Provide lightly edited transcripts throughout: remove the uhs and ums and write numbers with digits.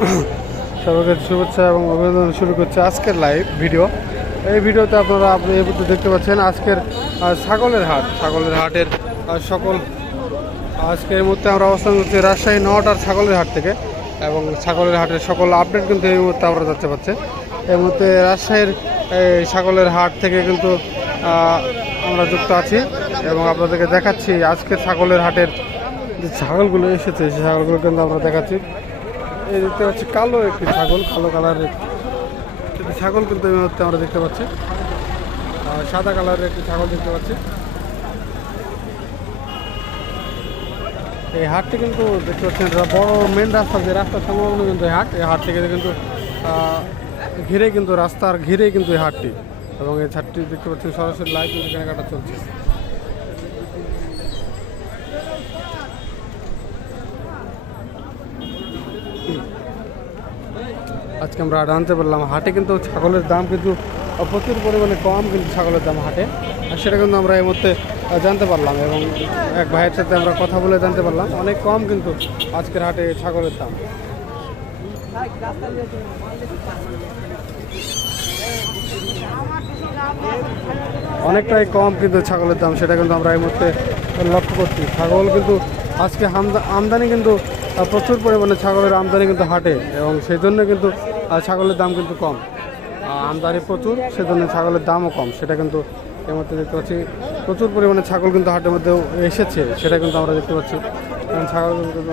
সবাইকে শুভেচ্ছা এবং অভিনন্দন শুরু করছে আজকের লাইভ ভিডিও। এই ভিডিওতে আপনি এই মুহূর্তে দেখতে পাচ্ছেন আজকের ছাগলের হাটের সকল আজকে এই মুহূর্তে আমরা অবস্থান করছি রাজশাহী নওয়াটার ছাগলের হাট থেকে এবং ছাগলের হাটের সকল আপডেট কিন্তু এই মুহূর্তে আমরা দেখতে পাচ্ছি। এই মুহূর্তে রাজশাহীর ছাগলের হাট থেকে কিন্তু আমরা যুক্ত আছি এবং আপনাদেরকে দেখাচ্ছি আজকে ছাগলের হাটের যে ছাগলগুলো এসেছে সেই ছাগলগুলো কিন্তু আমরা দেখাচ্ছি। এই দেখতে পাচ্ছি কালো একটি ছাগল, কালো কালারের একটি ছাগল কিন্তু এই মুহূর্তে আমরা দেখতে পাচ্ছি। সাদা কালারের একটি ছাগল দেখতে পাচ্ছি। এই হাটটি কিন্তু দেখতে পাচ্ছেন বড় মেন রাস্তা, যে রাস্তার সংলগ্ন কিন্তু এই হাট থেকে কিন্তু ঘিরে কিন্তু রাস্তার ঘিরেই কিন্তু এই হাটটি এবং এই হাটটি দেখতে পাচ্ছেন সরাসরি লাইভ কিন্তু কেনাকাটা চলছে। আজকে আমরা জানতে পারলাম হাটে কিন্তু ছাগলের দাম কিন্তু প্রচুর পরিমাণে কম, কিন্তু ছাগলের দাম হাটে, আর সেটা কিন্তু আমরা এই মুহূর্তে জানতে পারলাম এবং এক ভাইয়ের সাথে আমরা কথা বলে জানতে পারলাম অনেক কম কিন্তু আজকের হাটে ছাগলের দাম। অনেকটাই কম কিন্তু ছাগলের দাম, সেটা কিন্তু আমরা এই মুহূর্তে লক্ষ্য করছি। ছাগল কিন্তু আজকে আমদানি কিন্তু প্রচুর পরিমাণে ছাগলের আমদানি কিন্তু হাটে এবং সেই জন্য কিন্তু ছাগলের দাম কিন্তু কম। আমদানি প্রচুর, সেজন্য ছাগলের দামও কম, সেটা কিন্তু এর মধ্যে দেখতে পাচ্ছি। প্রচুর পরিমাণে ছাগল কিন্তু হাটের মধ্যে এসেছে, সেটা কিন্তু আমরা দেখতে পাচ্ছি। কারণ ছাগল কিন্তু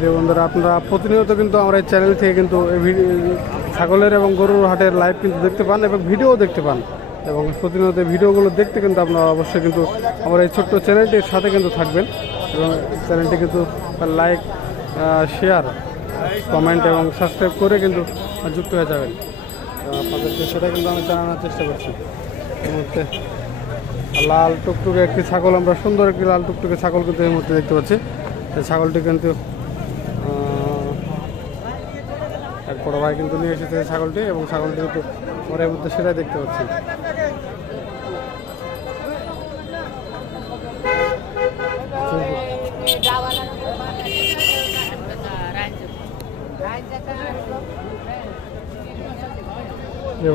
যে বন্ধুরা আপনারা প্রতিনিয়ত কিন্তু আমরা এই চ্যানেল থেকে কিন্তু ছাগলের এবং গরুর হাটের লাইভ কিন্তু দেখতে পান এবং ভিডিও দেখতে পান এবং প্রতিনিয়ত ভিডিওগুলো দেখতে কিন্তু আপনারা অবশ্যই কিন্তু আমার এই ছোট্ট চ্যানেলটির সাথে কিন্তু থাকবেন এবং চ্যানেলটি কিন্তু লাইক, শেয়ার, কমেন্ট এবং সাবস্ক্রাইব করে কিন্তু যুক্ত হয়ে যাবেন। আপনাদেরকে সেটা কিন্তু আমি জানানোর চেষ্টা করছি। এই মুহূর্তে লাল টুকটুকে একটি ছাগল, আমরা সুন্দর একটি লাল টুকটুকে ছাগল কিন্তু এই মুহূর্তে দেখতে পাচ্ছি। এই ছাগলটি কিন্তু এক বড় ভাই কিন্তু নিয়ে এসেছে ছাগলটি এবং ছাগলটি কিন্তু আমরা এই মুহূর্তে সেটাই দেখতে পাচ্ছি।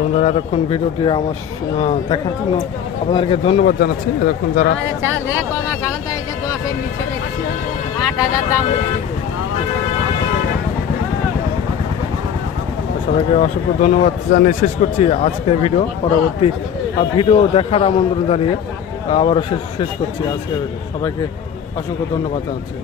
বন্ধুরা এতক্ষণ ভিডিওটি আমার দেখার জন্য আপনাদেরকে ধন্যবাদ জানাচ্ছি। এতক্ষণ যারা সবাইকে অসংখ্য ধন্যবাদ জানিয়ে শেষ করছি আজকের ভিডিও। পরবর্তী ভিডিও দেখার আমন্ত্রণ জানিয়ে আবারও শেষ করছি আজকের ভিডিও। সবাইকে অসংখ্য ধন্যবাদ জানাচ্ছি।